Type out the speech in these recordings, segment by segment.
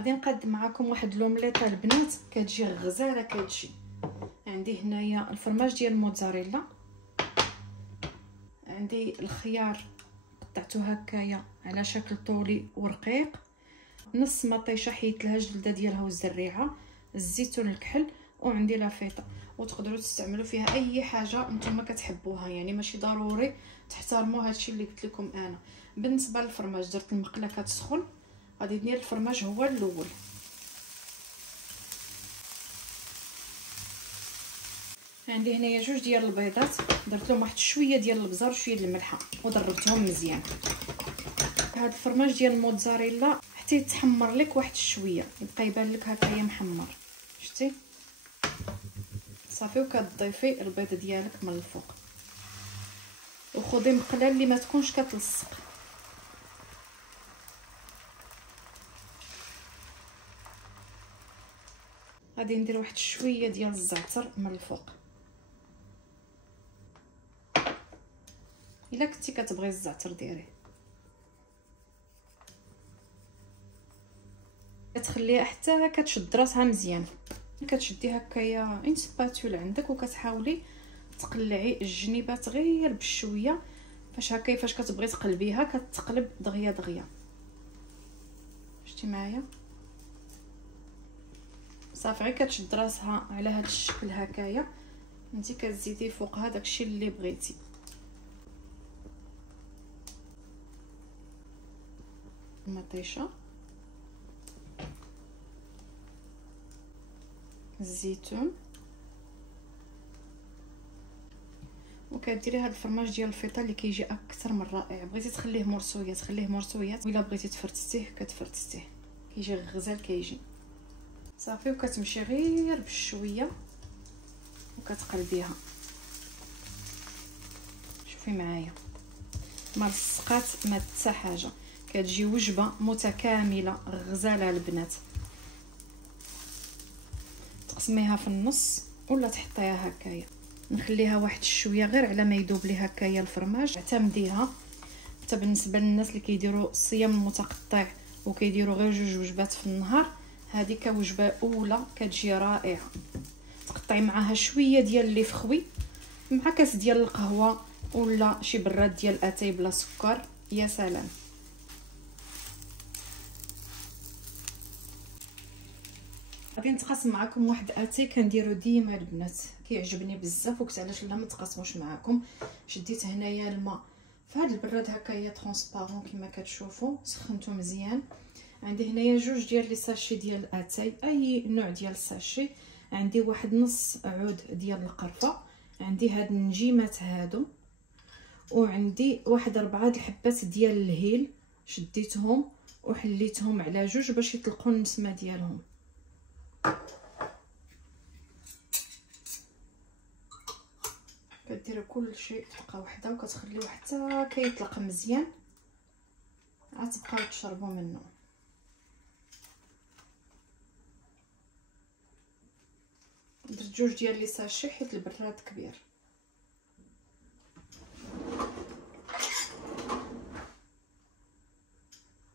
غادي نقدم معكم واحد لومليطه البنات كتجي غزاله كتجي. عندي هنايا الفرماج ديال الموتزاريلا، عندي الخيار قطعته هكايا على شكل طولي ورقيق، نص مطيشه حيت لها الجلده ديالها والزريعه، الزيتون الكحل، وعندي لافيطه. وتقدروا تستعملوا فيها اي حاجه نتوما كتحبوها، يعني ماشي ضروري تحترموا هادشي اللي قلت لكم انا. بالنسبه للفرماج درت المقله كتسخن، غادي ندير الفرماج هو الاول. عندي هنايا جوج ديال البيضات، درت لهم واحد شويه ديال البزار وشويه ديال الملحه وضربتهم مزيان. هذا الفرماج ديال الموتزاريلا حتى يتحمر لك واحد شويه يبقى يبان لك هكايا محمر، شتي صافي. وكتضيفي البيض ديالك من الفوق، وخذي مقله اللي ما تكونش كتلصق. غادي ندير واحد شويه ديال الزعتر من الفوق. الا كنتي كتبغي الزعتر ديريه، كتخليها حتى كتشد راسها مزيان. كتشدي هكايا اون سباتول عندك وكتحاولي تقلعي الجنيبات غير بشويه، فاش هكايا فاش كتبغي تقلبيها كتقلب دغيا دغيا، شتي معايا صافي. غير كتشد راسها على هذا الشكل هكايا، انت كتزيدي فوقها داكشي اللي بغيتي. المطيشه، الزيتون، وكديري هذا الفرماج ديال الفيطه اللي كيجي اكثر من رائع. بغيتي تخليه مرصويات تخليه مرصويات، ولا بغيتي تفرتيه كتفرتيه، كيجي غزال كيجي صافي. وكتمشي غير بشويه وكتقلبيها، شوفي معايا ما لصقات ما حتى حاجه، كتجي وجبه متكامله غزاله البنات. تقسميها في النص ولا تحطيها هكايا، نخليها واحد شويه غير على ما يذوب لي هكايا الفرماج. اعتمديها حتى بالنسبه للناس اللي كيديروا الصيام المتقطع وكيديروا غير جوج وجبات في النهار، هذه كوجبه اولى كتجي رائعه. تقطعي معاها شويه ديال اللي فخوي مع كاس ديال القهوه ولا شي براد ديال اتاي بلا سكر، يا سلام. غادي نتقاسم معكم واحد اتاي كنديرو ديما البنات، كيعجبني بزاف، وقلت علاش لا ما نتقاسموش معكم. شديت هنايا الماء في هذا البراد هكايا ترونسبارون كما كتشوفوا، سخنته مزيان. عندي هنايا جوج ديال لي ساشي ديال اتاي، اي نوع ديال الساشي. عندي واحد نص عود ديال القرفه، عندي هاد النجيمات هادو، وعندي واحد 4 الحبات ديال الهيل شديتهم وحليتهم على جوج باش يطلقوا النسمه ديالهم. كديروا كل شيء طلقه وحده وكتخليوه حتى كيطلق مزيان، عاد تبقاو تشربوا منه. درت جوج ديال لي ساشي حيت البراد كبير.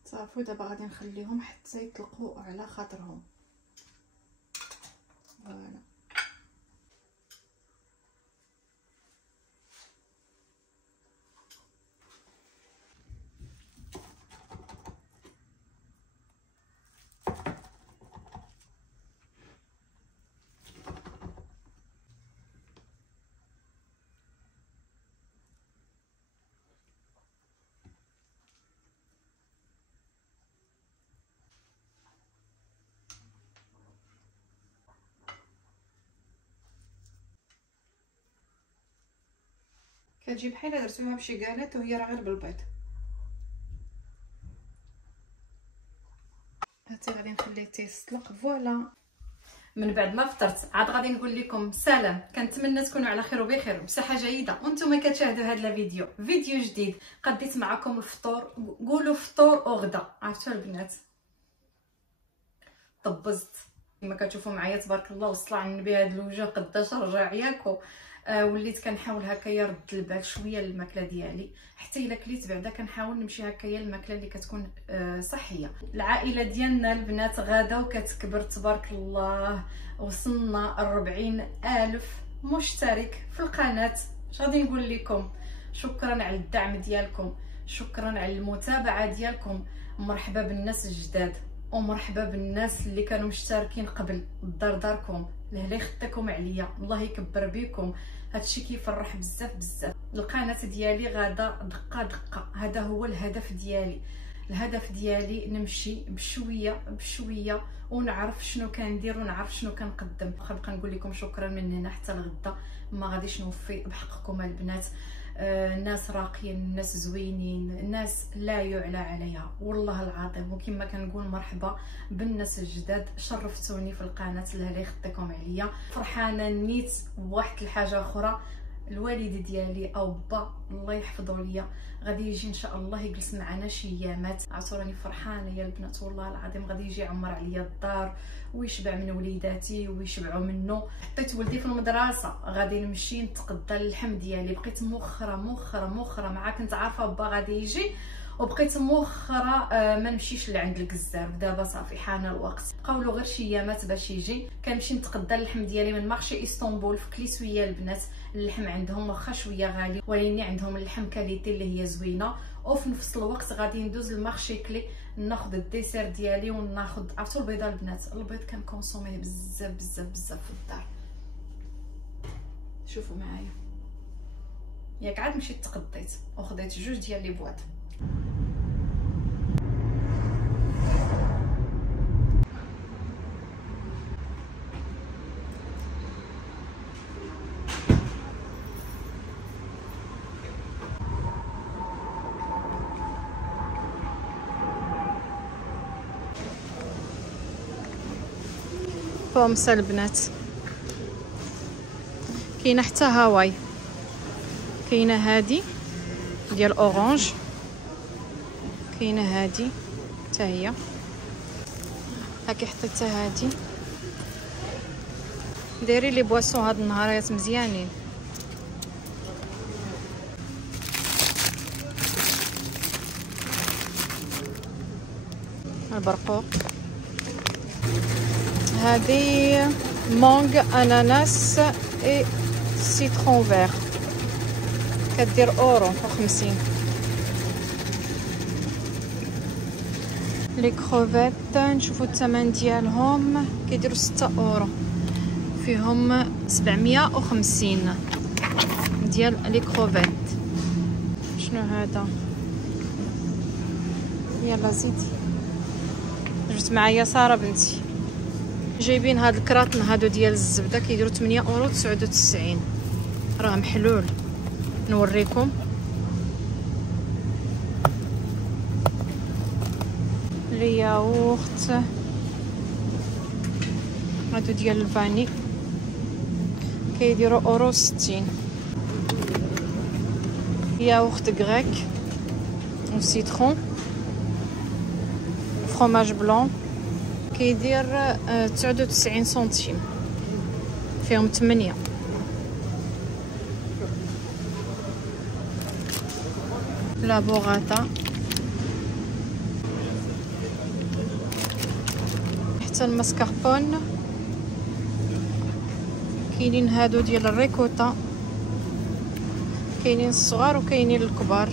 صافي دابا غادي نخليهم حتى يطلقوا على خاطرهم. فوالا كتجي بحال درتوها بشي كاليط وهي راه غير بالبيض. هاتي غادي نخليه تيسطلق. فوالا من بعد ما فطرت عاد غادي نقول لكم سلام. كنتمنى تكونوا على خير وبخير وبصحه جيده وانتم كتشاهدوا هذا الفيديو. فيديو جديد قديت معكم الفطور، قولوا فطور او غدا. عرفتوا البنات طبزت كما كتشوفوا معايا تبارك الله وصل على النبي هذا الوجه قداش رجع ياكو. وليت كنحاول هكايا رد البال شويه للماكله ديالي، حتى الا كليت بعدا كنحاول نمشي هكايا الماكله اللي كتكون صحيه. العائله ديالنا البنات غادا وكتكبر تبارك الله، وصلنا 40,000 مشترك في القناه. اش غادي نقول لكم؟ شكرا على الدعم ديالكم، شكرا على المتابعه ديالكم. مرحبا بالناس الجداد ومرحبا بالناس اللي كانوا مشتركين قبل. الدار داركم، لهلا يخطيكم عليا، الله يكبر بكم. هادشي كيفرح بزاف بزاف. القناه ديالي غادا دقه دقه، هذا هو الهدف ديالي. الهدف ديالي نمشي بشويه بشويه ونعرف شنو كندير ونعرف شنو كنقدم. نبقى نقول لكم شكرا من هنا حتى الغدا، ما غاديش نوفي بحقكم البنات. ناس راقيين، ناس زوينين، ناس لا يعلى عليها والله العظيم. وكما كنقول مرحبا بالناس الجداد، شرفتوني في القناه، لهلا يخطيكم عليا. فرحانه نيت بواحد الحاجه اخرى، الوالد ديالي او با الله يحفظه ليا غادي يجي ان شاء الله يجلس معنا شي ايامات. عرفتوا راني فرحانه يا البنات والله العظيم. غادي يجي يعمر عليا الدار ويشبع من وليداتي ويشبعوا منه. حطيت ولدي في المدرسه، غادي نمشي نتقدى اللحم ديالي. بقيت مؤخره مع كنت عارفه با غادي يجي، وبقيت مؤخره ما نمشيش لعند الكزار. دابا صافي حان الوقت، بقاولو غير شي ايامات باش يجي. كنمشي نتقدى اللحم ديالي من مارشي اسطنبول في كليسويه البنات. اللحم عندهم واخا شويه غالي، ولكن عندهم اللحم كاليتي اللي هي زوينه. وفي نفس الوقت غادي ندوز للمارشي كلي ناخذ الديسير ديالي وناخذ عرفتوا البيضه البنات. البيض كنكونسوميه بزاف بزاف بزاف في الدار. شوفوا معايا، ياك عاد مشيت تقضيت وخديت جوج ديال لي بواط. بومسا البنات، كاينه حتى هاواي، كاينه هادي ديال اورانج، كاينه هادي حتى هي. هاكي حطيت هادي. دايرين لي بواسون هاد النهارات مزيانين. البرقوق، هذه مانغ اناناس اي سيترون فير، كدير اورو و50. لي كروفيت نشوفوا الثمن ديالهم كيديروا 6 اورو، فيهم 750 ديال لي كروفيت. شنو هذا؟ يلا زيدي. جبت معايا ساره بنتي. جايبين هاد الكراطن هادو ديال الزبده كيديروا 8 اورو 99، راه محلول. نوريكم. الياغورت هادو ديال الفاني كيديروا اورو 60. ياغورت غريك و سيترون. فروماج بلون كيدير 99 سنتيم، فيهم 8. لابوغاتا حتى الماسكاربون. كاينين هادو ديال الريكوتا، كاينين الصغار وكاينين الكبار.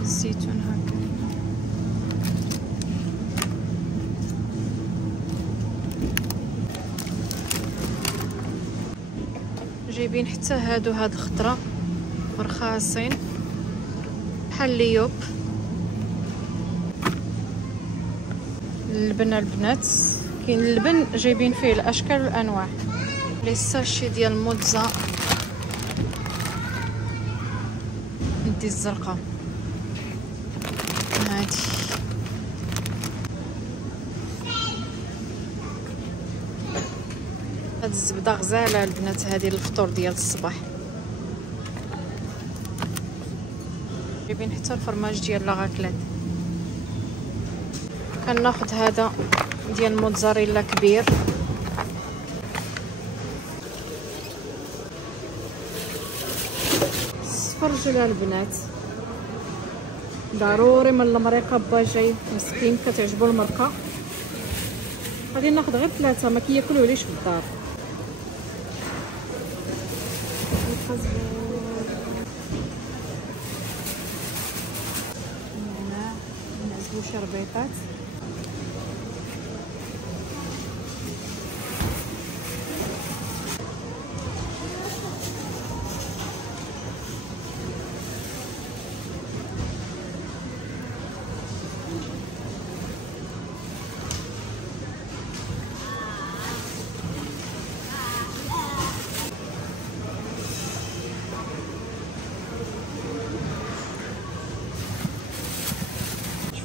الزيتون هكا. جايبين حتى هاد الخضره رخاصين بحال ليوب. اللبن البنات، كاين اللبن جايبين فيه الاشكال والانواع. لي ساشي ديال الموتزا ندي الزرقاء هادي. هاد الزبده غزاله البنات، هادي الفطور ديال الصباح. جايبين حتى الفرماج ديال لاغاكلات. كناخذ هذا ديال الموتزاريلا كبير. تفرجوا لها البنات، ضروري من المريقه با جاي مسكين كتعجبو المرقه. غادي ناخذ غير 3 ما كياكلوهليش في الدار. هنا نعزلو شي ربيطات.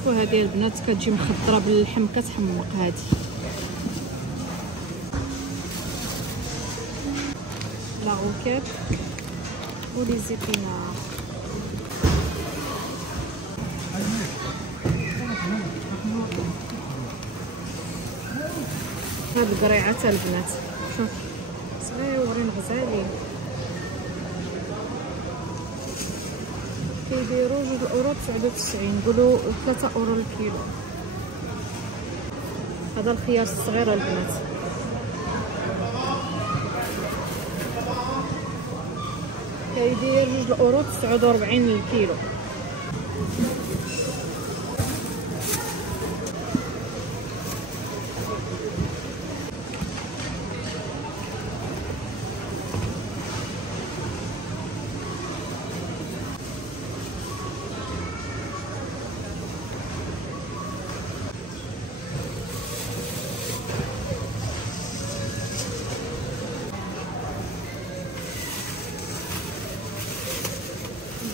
هذه البنات كتجي مخضره باللحم كتحمق. هذه لا روكيت ولي زيتينار. هاد القريعات البنات شوف صغيورين غزالين كيديروا 2.99€، نقولوا 3€ الكيلو. هذا الخيار الصغير البنات كيدير 2.49€ الكيلو.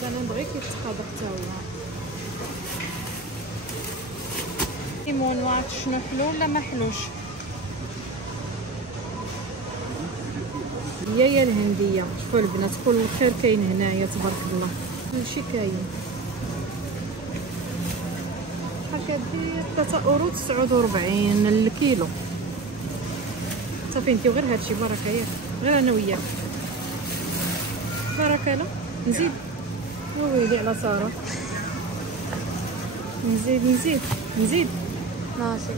انا نبغي كيتخابق حتى هو. ليمون واعرف شنو حلو ولا ما حلوش. هي الهنديه. شوفوا البنات كل الخير كاين هنايا تبارك الله، كلشي كاين. هكا دير 3.49€ الكيلو. صافي نديو غير هادشي بركه ياك، غير انا وياك بركه. لا نزيد ويلي على ساره. نزيد ماشي.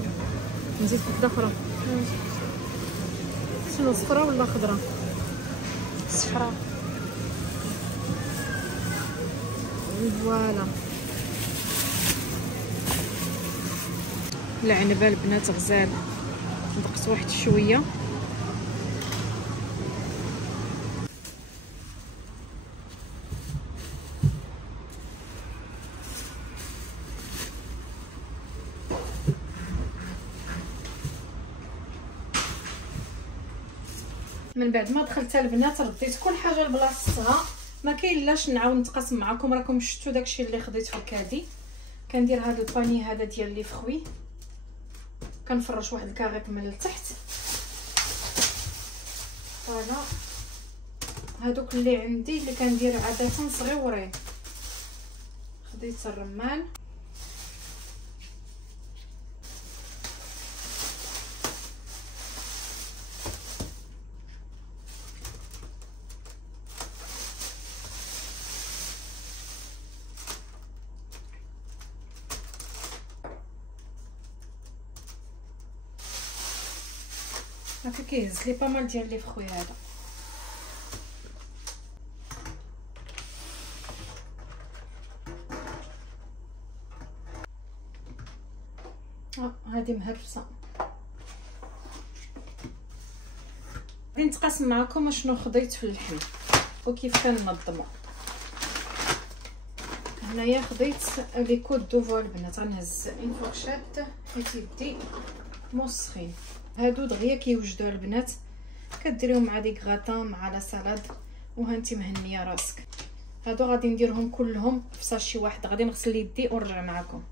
نزيد وحده اخرى. شنو صفراء ولا خضراء؟ صفراء. فوالا العنبه البنات غزال. دقت واحد شويه. من بعد ما دخلت البنات رديت كل حاجه لبلاصتها. ما كاين لاش نعاود نتقاسم معكم، راكم شفتوا داكشي اللي خديت في الكادي. كندير هذا الباني هذا ديال لي فخوي، كنفرش واحد الكاريط من التحت. فوالا هادوك اللي عندي اللي كندير عاده صغيورين. خديت الرمان هكا كيهز لي بامال ديال لي فخوي. هذا هذه مهرسه. غادي نتقاسم معكم شنو خديت في اللحم وكيف كننظمو. هنايا خديت لي كود دوفو البنات. غنهز اون فورشيت حيت يدي موسخين. هادو دغيا كيوجدوا البنات، كديريهم مع دي غراتان مع لا سالاد وهانتي مهنيه راسك. هادو غادي نديرهم كلهم في ساشي واحد. غادي نغسل يدي ونرجع معكم.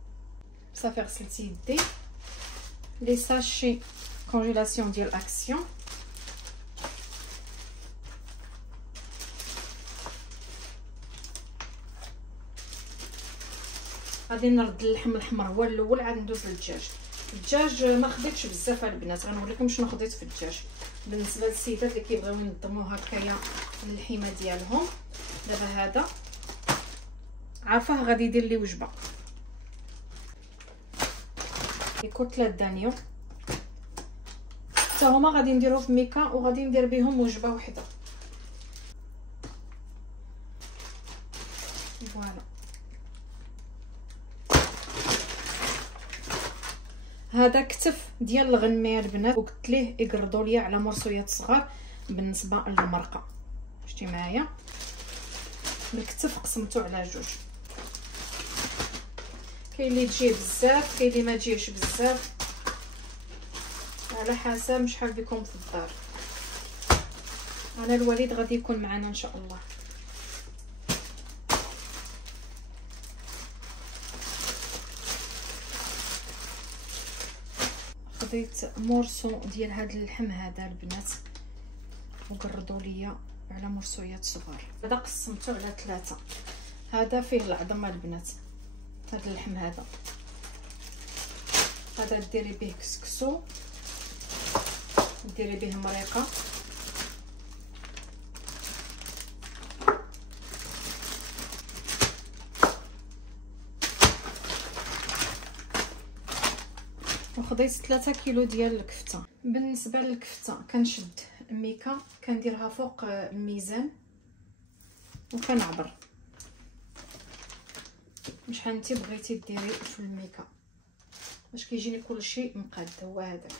صافي غسلت يدي. لي ساشي كونجيلاسيون ديال اكسيون. غادي نرد اللحم الاحمر هو الاول، عاد ندوز للدجاج. الدجاج ما خديتش بزاف البنات، غنوريكم شنو خديت في الدجاج بالنسبه للسيدات اللي كيبغيو ينظموا هكايا اللحيمه ديالهم. دابا هذا عارفه غادي يدير لي وجبه كتله دانيو، حتى هما غادي نديرو في ميكا وغادي ندير بهم وجبه وحده. فوالا هذا كتف ديال الغنميه البنات، وقلت ليه يقردوا ليا على مرصويات صغار بالنسبه للمرقه. شتي معايا الكتف قسمته على جوج، كاين اللي تجيه بزاف كاين اللي ما تجيهش بزاف على حسب شحال بكم في الدار. انا الوليد غادي يكون معنا ان شاء الله. خديت مورسو ديال هاد اللحم هذا البنات وقردوا ليا على مرصويات صغار. هذا قسمته على 3. هذا فيه العظم البنات، هذا اللحم هذا ديري به كسكسو، ديري به مريقه، وخديت 3 كيلو ديال الكفته. بالنسبه للكفته كنشد ميكا كنديرها فوق الميزان وكنعبر شحال نتي بغيتي ديري في الميكا باش كيجيني كلشي مقاد. هو هذاك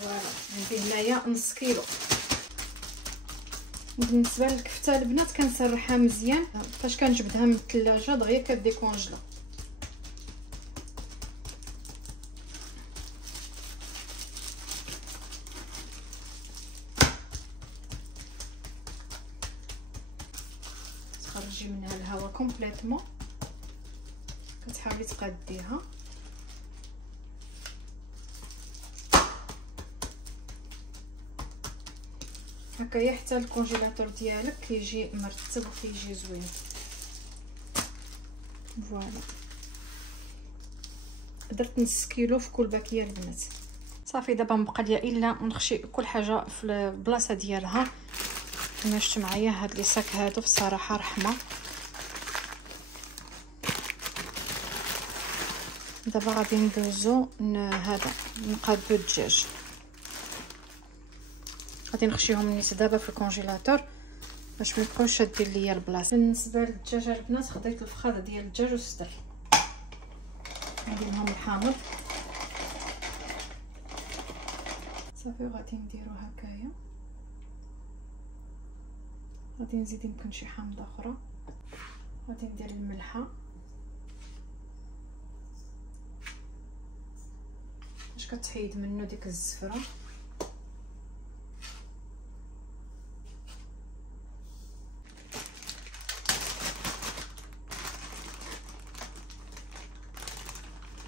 فوالا. عندي هنايا نص كيلو. بالنسبه للكفته البنات كنسرحها مزيان، فاش كنجبدها من الثلاجه دغيا كديكونجلا. تخرجي منها الهواء كومبليتوم، كتحاولي تقاديها هكايا حتى الكونجيلاتور ديالك كيجي مرتب وكيجي زوين. فوالا درت نص كيلو في كل باكيه البنات. صافي دابا مبقى ليا الا نخشي كل حاجه في البلاصه ديالها. انا شفت معايا هاد لي صاك هادو بصراحه رحمه. دابا غادي ندوزو هذا نقادو الدجاج، غادي نخشيهم نيت دابا في الكونجيلاتور باش ما يبقاوش شادين ليا البلاصه. بالنسبه للدجاج البنات خديت الفخاده ديال الدجاج والصدر، ندير لهم الحامض صافي وغادي نديرو هكايا. غادي نزيد يمكن شي حامضه اخرى، غادي ندير الملحه باش كتحيد منه ديك الزفره.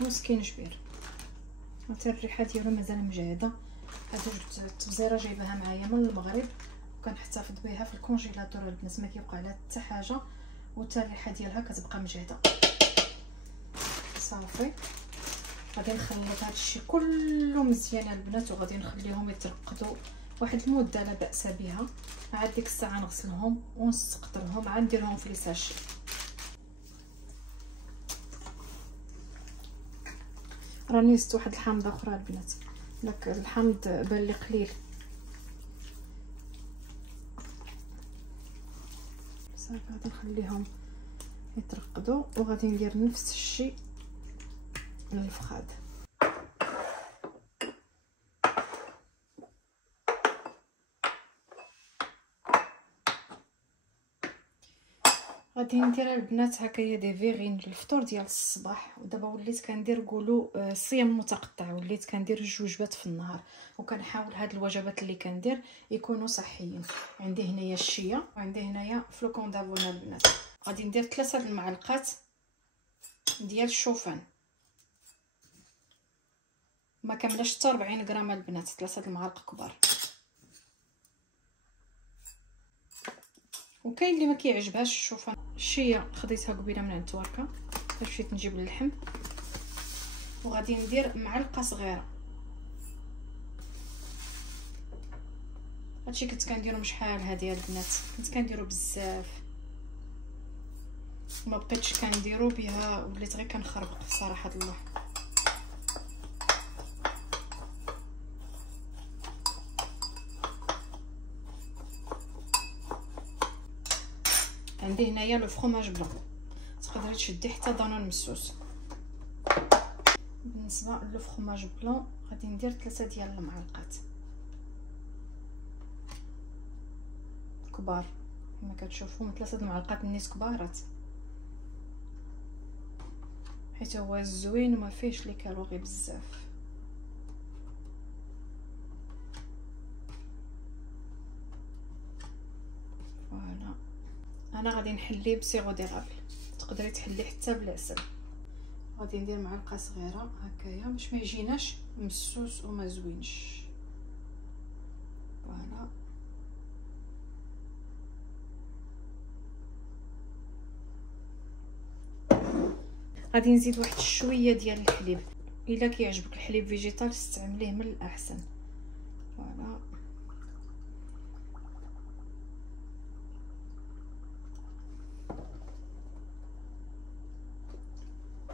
مسكين شبير حتى الريحه ديالو مازال مجهده. هادو جبت التبزيره جايباها معايا من المغرب وكنحتفظ بها في الكونجيلاتور البنات، ما كيوقع لها حتى حاجه وتا الريحه ديالها كتبقى مجهده. صافي غادي نخلط هادشي كله مزيان البنات وغادي نخليهم يترقدوا واحد المده لا باس بها. عاد ديك الساعه نغسلهم ونستقطرهم عاد نديرهم في ليساشي. راني زدت واحد الحامضه اخرى البنات، داك الحامض بان لي قليل. صافي غادي نخليهم يترقدوا وغادي ندير نفس الشيء للفخاد. غادي ندير البنات هكايا دي فيغين للفطور ديال الصباح. ودابا وليت كندير قولوا صيام متقطع، وليت كندير 2 وجبات في النهار وكنحاول هاد الوجبات اللي كندير يكونوا صحيين. عندي هنايا الشيا وعندي هنايا فلوكون دافونا البنات. غادي ندير 3 المعالق ديال الشوفان ما كاملاش حتى 40 غرام البنات، 3 المعالق كبار. وكاين اللي ما كيعجبهاش. شوف الشيه خديتها قبيله من عند توركه باش مشيت نجيب اللحم، وغادي ندير معلقه صغيره. هادشي كنت كنديرو شحال هادي البنات، كنت كنديرو بزاف، ما بقيتش كنديرو بها، وليت غير كنخربق بصراحه الله. عندي هنايا لو فرomاج بلون، تقدري تشدي حتى دانون مسوس. بالنسبه لو فرomاج بلون غادي ندير 3 ديال المعالقات كبار كما كتشوفوا، 3 المعالقات نيت كبارات، حيت هو زوين وما فيهش لي كالوري بزاف. فوالا انا غادي نحليه بسيغو ديرابل، تقدري تحليه حتى بالعسل. غادي ندير معلقه صغيره هكايا باش ما يجيناش مسوس وما زوينش. فوالا غادي نزيد واحد شويه ديال الحليب، الا كيعجبك الحليب فيجيتال استعمليه من الاحسن. فوالا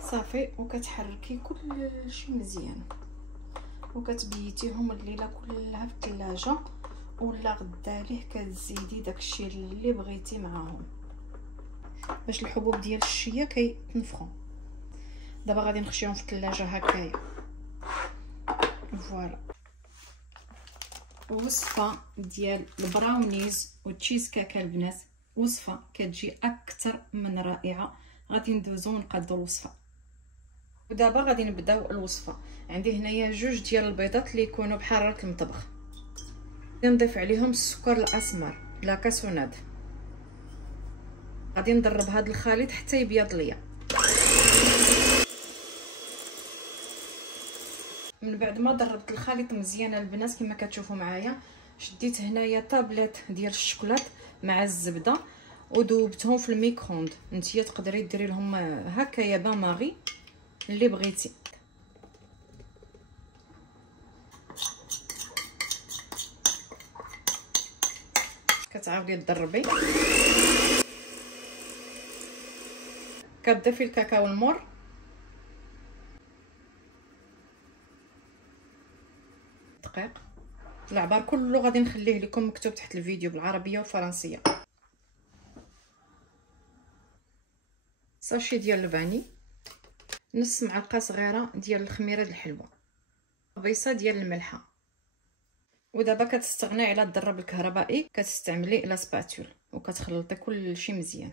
صافي، وكتحركي كلشي مزيان وكتبيتيهم الليله كلها في الثلاجه، ولا غدا ليه كتزيدي داكشي اللي بغيتي معاهم باش الحبوب ديال الشيه كيتنفخوا. دابا غادي نخشيهم في الثلاجه هكايا. فوالا وصفه ديال البراونيز والتشيز كاكا البنات، وصفه كتجي اكثر من رائعه. غادي ندوزو ونقادو الوصفه. ودابا غادي نبداو الوصفه. عندي هنايا 2 ديال البيضات اللي يكونوا بحراره المطبخ، نضيف عليهم السكر الاسمر لا كاسوناد. غادي نضرب هذا الخليط حتى يبيض ليا. من بعد ما ضربت الخليط مزيان البنات كما كتشوفوا معايا، شديت هنايا طابلات ديال الشوكولات مع الزبده وذوبتهم في الميكرووند. نتيا تقدري ديري لهم هكايا بان ماغي اللي بغيتي. كتعاودي تضربي، كتضيفي الكاكاو المر، دقيق. العبار كله غادي نخليه لكم مكتوب تحت الفيديو بالعربيه والفرنسيه. ساشي ديال الفاني، نص معلقه صغيره ديال الخميره الحلوه، بيصه ديال الملحه. ودابا كتستغني على الضرب الكهربائي، كتستعملي لا سباتول وكتخلطي كلشي مزيان.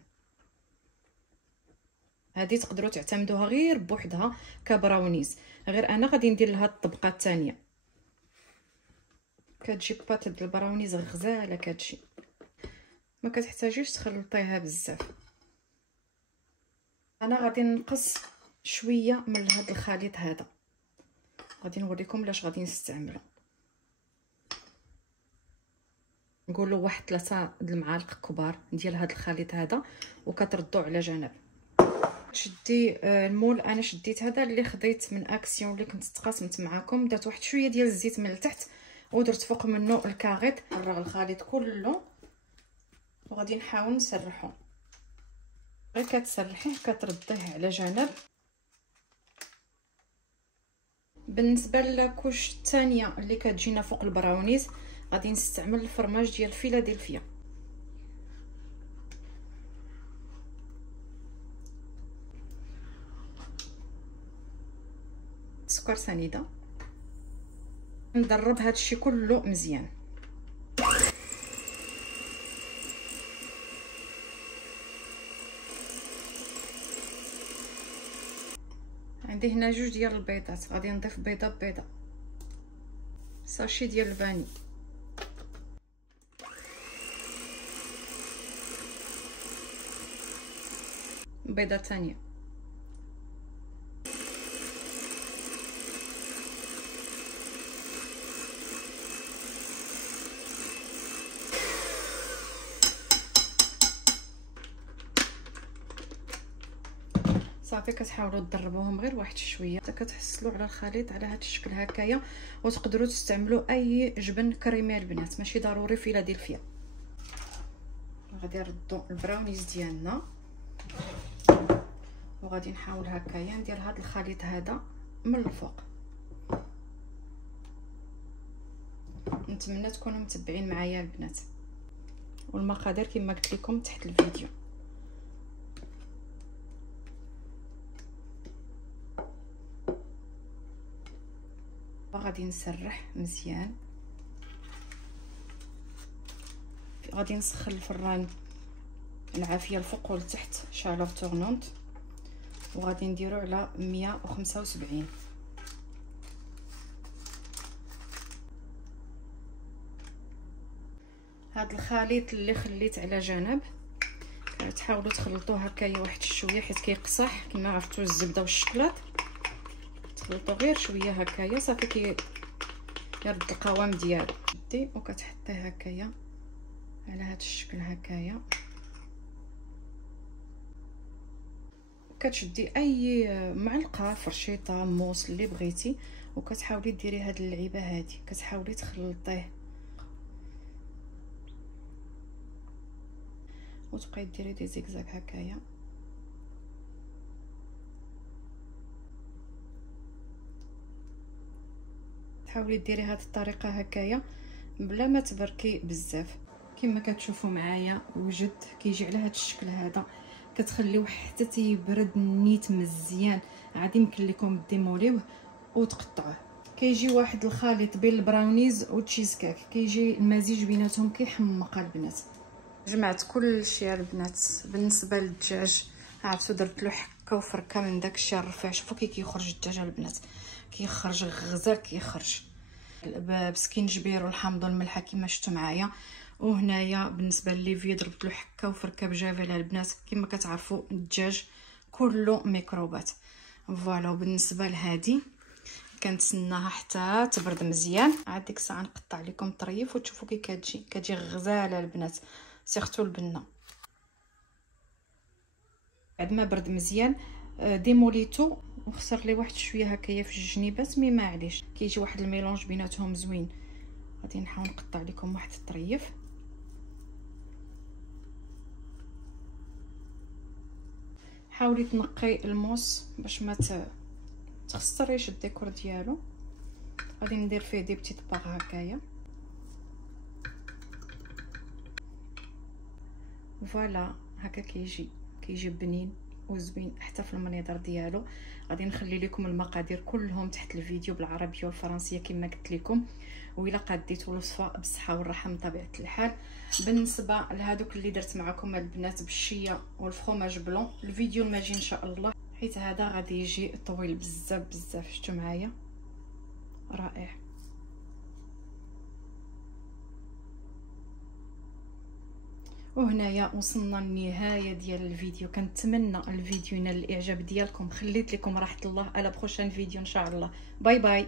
هذه تقدروا تعتمدوها غير بوحدها كبراونيز، غير انا غادي ندير لها الطبقه الثانيه. كتجي بات د البراونيز غزاله، كتجي ما كتحتاجيش تخلطيها بزاف. انا غادي نقص شويه من هذا الخليط هذا، غادي نوريكم لاش غادي نستعملو. نقولوا واحد 3 المعالق كبار ديال هذا الخليط هذا، وكتردوا على جنب. شدي المول، انا شديت هذا اللي خديت من اكسيون اللي كنت تقاسمت معكم، درت واحد شويه ديال الزيت من التحت ودرت فوق منه الكاغيط. نفرغ الخليط كله وغادي نحاول نسرحو. غير كتسرحيه كترديه على جنب. بالنسبه للكوش الثانيه اللي كتجينا فوق البراونيز غادي نستعمل الفرماج ديال فيلادلفيا. سكر سنيده. ندرب هادشي كله مزيان. عندي هنا 2 ديال البيضات، غادي نضيف بيضه ببيضه. ساشي ديال الفاني، بيضه ثانيه، صافي كتحاولوا تضربوهم غير واحد شويه حتى كتحصلوا على الخليط على هذا الشكل هكايا. وتقدروا تستعملوا اي جبن كريمي البنات، ماشي ضروري فيلادلفيا. غادي نردوا البراونيز ديالنا وغادي نحاول هكايا ندير هذا الخليط هذا من الفوق. نتمنى تكونوا متبعين معايا البنات، والمقادير كما قلت لكم تحت الفيديو. غادي نسرح مزيان. غادي نسخن الفران العافيه الفوق والتحت شالور تورنونت، وغادي نديرو على 175. هذا الخليط اللي خليت على جنب تحاولوا تخلطوه هكايا واحد شويه حيت كيقصح كما عرفتوا الزبده والشكلاط. تخلطوا غير شويه هكايا صافي يرد القوام ديالو. دي وكتحطيه هكايا على هذا الشكل هكايا. كتشدي اي معلقه فرشيطه موس اللي بغيتي وكتحاولي ديري هاد اللعيبه هادي، كتحاولي تخلطيه وتبقاي ديري دي زيكزاك هكايا. حاولي ديري هاد الطريقه هكايا بلا ما تبركي بزاف. كما كتشوفوا معايا وجد كيجي على هاد الشكل هذا. كتخليوه حتى تيبرد نيت مزيان، عاد يمكن لكم ديموليوه وتقطعوه. كيجي واحد الخليط بين البراونيز والتشيز كاك، كيجي المزيج بيناتهم كيحمق البنات. جمعت كل شيء البنات. بالنسبه للدجاج عرفتو درت له حكه وفركه من داك الشيء الرفيع. شوفوا كي كيخرج الدجاج البنات، كيخرج غزال كيخرج بسكينجبير والحامض والملحه كما شفتوا معايا. وهنايا بالنسبه لليفي درت له حكه وفركه بجافيل البنات. كما كتعرفوا الدجاج كله ميكروبات. فوالا. وبالنسبه لهذه كنتسناها حتى تبرد مزيان، عاد ديك الساعه نقطع لكم الطريف وتشوفوا كي كتجي غزاله البنات، سيرتو البنه. بعد ما برد مزيان ديموليتو وخسر لي واحد شويه هكايا في الجنيبات، مي معليش كيجي واحد الميلونج بيناتهم زوين. غادي نحاول نقطع لكم واحد الطريف. حاولي تنقي الموس باش ما تخسريش الديكور ديالو. غادي ندير فيه دي بتيت باغ هكايا. فوالا هكا كيجي بنين وزوين حتى في المنظر ديالو. غادي نخلي لكم المقادير كلهم تحت الفيديو بالعربيه والفرنسيه كما قلت لكم. وإلا قاديتوا الوصفه بالصحه والراحه من طبيعه الحال. بالنسبه لهذوك اللي درت معكم البنات بالشيه والفرomاج بلون، الفيديو الماجي ان شاء الله حيت هذا غادي يجي طويل بزاف بزاف. شفتوا معايا رائع. وهنايا وصلنا للنهايه ديال الفيديو. كنتمنى الفيديو ينال الاعجاب ديالكم. خليت لكم راحه الله. على بروشان فيديو ان شاء الله. باي باي.